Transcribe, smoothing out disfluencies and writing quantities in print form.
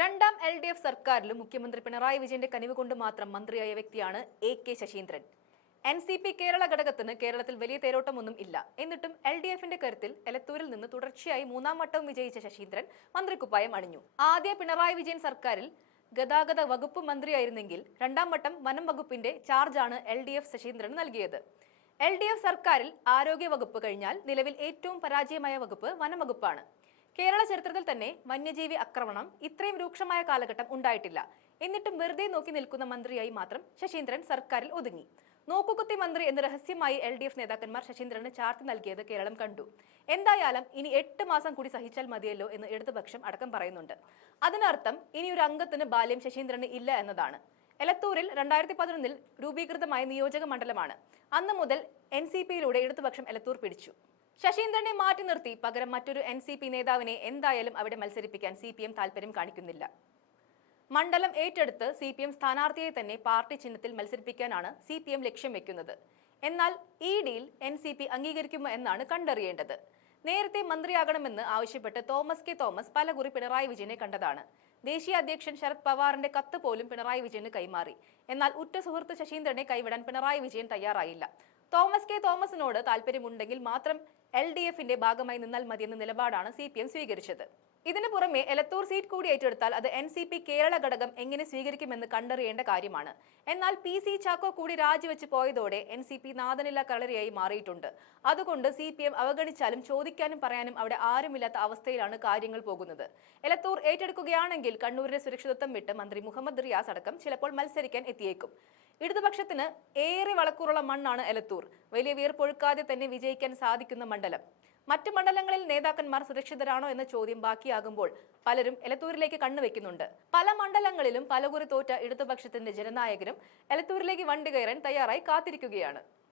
രണ്ടാം LDF സർക്കാരിലും മുഖ്യമന്ത്രി പിണറായി വിജയന്റെ കനിവ് കൊണ്ട് മാത്രം മന്ത്രിയായ വ്യക്തിയാണ് AK ശശീന്ദ്രൻ. NCP കേരള ഘടകത്തിന് കേരളത്തിൽ വലിയ തേരോട്ടമൊന്നും ഇല്ല. എന്നിട്ടും LDFന്റെ കരുത്തിൽ എലത്തൂരിൽ നിന്ന് തുടർച്ചയായി മൂന്നാം വട്ടവും വിജയിച്ച ശശീന്ദ്രൻ മന്ത്രിക്കുപ്പായം അണിഞ്ഞു. ആദ്യ പിണറായി വിജയൻ സർക്കാരിൽ ഗതാഗത വകുപ്പ് മന്ത്രിയായിരുന്നെങ്കിൽ രണ്ടാം വട്ടം വനം വകുപ്പിന്റെ ചാർജാണ് LDF ശശീന്ദ്രൻ നൽകിയത്. LDF സർക്കാരിൽ ആരോഗ്യ വകുപ്പ് കഴിഞ്ഞാൽ നിലവിൽ ഏറ്റവും പരാജയമായ വകുപ്പ് വനം വകുപ്പാണ്. കേരള ചരിത്രത്തിൽ തന്നെ വന്യജീവി ആക്രമണം ഇത്രയും രൂക്ഷമായ കാലഘട്ടം ഉണ്ടായിട്ടില്ല. എന്നിട്ടും വെറുതെ നോക്കി നിൽക്കുന്ന മന്ത്രിയായി മാത്രം ശശീന്ദ്രൻ സർക്കാരിൽ ഒതുങ്ങി. നോക്കുകുത്തി മന്ത്രി എന്ന് രഹസ്യമായി LDF നേതാക്കന്മാർ ശശീന്ദ്രന് ചാർത്തി നൽകിയത് കേരളം കണ്ടു. എന്തായാലും ഇനി 8 മാസം കൂടി സഹിച്ചാൽ മതിയല്ലോ എന്ന് ഇടതുപക്ഷം അടക്കം പറയുന്നുണ്ട്. അതിനർത്ഥം ഇനി ഒരു അംഗത്തിന് ബാല്യം ശശീന്ദ്രന് ഇല്ല എന്നതാണ്. എലത്തൂരിൽ 2011 രൂപീകൃതമായ നിയോജക മണ്ഡലമാണ്. അന്ന് മുതൽ NCPയിലൂടെ ഇടതുപക്ഷം എലത്തൂർ പിടിച്ചു. ശശീന്ദ്രനെ മാറ്റി നിർത്തി പകരം മറ്റൊരു NCP നേതാവിനെ എന്തായാലും അവിടെ മത്സരിപ്പിക്കാൻ CPM താൽപര്യം കാണിക്കുന്നില്ല. മണ്ഡലം ഏറ്റെടുത്ത് CPM സ്ഥാനാർത്ഥിയെ തന്നെ പാർട്ടി ചിഹ്നത്തിൽ മത്സരിപ്പിക്കാനാണ് CPM ലക്ഷ്യം വെക്കുന്നത്. എന്നാൽ ഈ ഡീൽ NCP അംഗീകരിക്കുമോ എന്നാണ് കണ്ടറിയേണ്ടത്. നേരത്തെ മന്ത്രിയാകണമെന്ന് ആവശ്യപ്പെട്ട് തോമസ് കെ തോമസ് പലകുറി പിണറായി വിജയനെ കണ്ടതാണ്. ദേശീയ അധ്യക്ഷൻ ശരത് പവാറിന്റെ കത്ത് പോലും പിണറായി വിജയന് കൈമാറി. എന്നാൽ ഉറ്റ സുഹൃത്ത് ശശീന്ദ്രനെ കൈവിടാൻ പിണറായി വിജയൻ തയ്യാറായില്ല. തോമസ് കെ തോമസിനോട് താല്പര്യമുണ്ടെങ്കിൽ മാത്രം LDFന്റെ ഭാഗമായി നിന്നാൽ മതിയെന്ന നിലപാടാണ് CPM സ്വീകരിച്ചത്. ഇതിനു പുറമെ എലത്തൂർ സീറ്റ് കൂടി ഏറ്റെടുത്താൽ അത് NCP കേരള ഘടകം എങ്ങനെ സ്വീകരിക്കുമെന്ന് കണ്ടറിയേണ്ട കാര്യമാണ്. എന്നാൽ PC ചാക്കോ കൂടി രാജിവെച്ച് പോയതോടെ NCP നാദനില്ല കളരിയായി മാറിയിട്ടുണ്ട്. അതുകൊണ്ട് CPM അവഗണിച്ചാലും ചോദിക്കാനും പറയാനും അവിടെ ആരുമില്ലാത്ത അവസ്ഥയിലാണ് കാര്യങ്ങൾ പോകുന്നത്. എലത്തൂർ ഏറ്റെടുക്കുകയാണെങ്കിൽ കണ്ണൂരിന്റെ സുരക്ഷിതത്വം വിട്ട് മന്ത്രി മുഹമ്മദ് റിയാസ് അടക്കം ചിലപ്പോൾ മത്സരിക്കാൻ എത്തിയേക്കും. ഇടതുപക്ഷത്തിന് ഏറെ വളക്കൂറുള്ള മണ്ണാണ് എലത്തൂർ. വലിയ വീർപ്പൊഴുക്കാതെ തന്നെ വിജയിക്കാൻ സാധിക്കുന്ന മണ്ഡലം. മറ്റ് മണ്ഡലങ്ങളിൽ നേതാക്കന്മാർ സുരക്ഷിതരാണോ എന്ന ചോദ്യം ബാക്കിയാകുമ്പോൾ പലരും എലത്തൂരിലേക്ക് കണ്ണുവെക്കുന്നുണ്ട്. പല മണ്ഡലങ്ങളിലും പലകുറി തോറ്റ ഇടതുപക്ഷത്തിന്റെ ജനനായകരും എലത്തൂരിലേക്ക് വണ്ടി കയറാൻ തയ്യാറായി കാത്തിരിക്കുകയാണ്.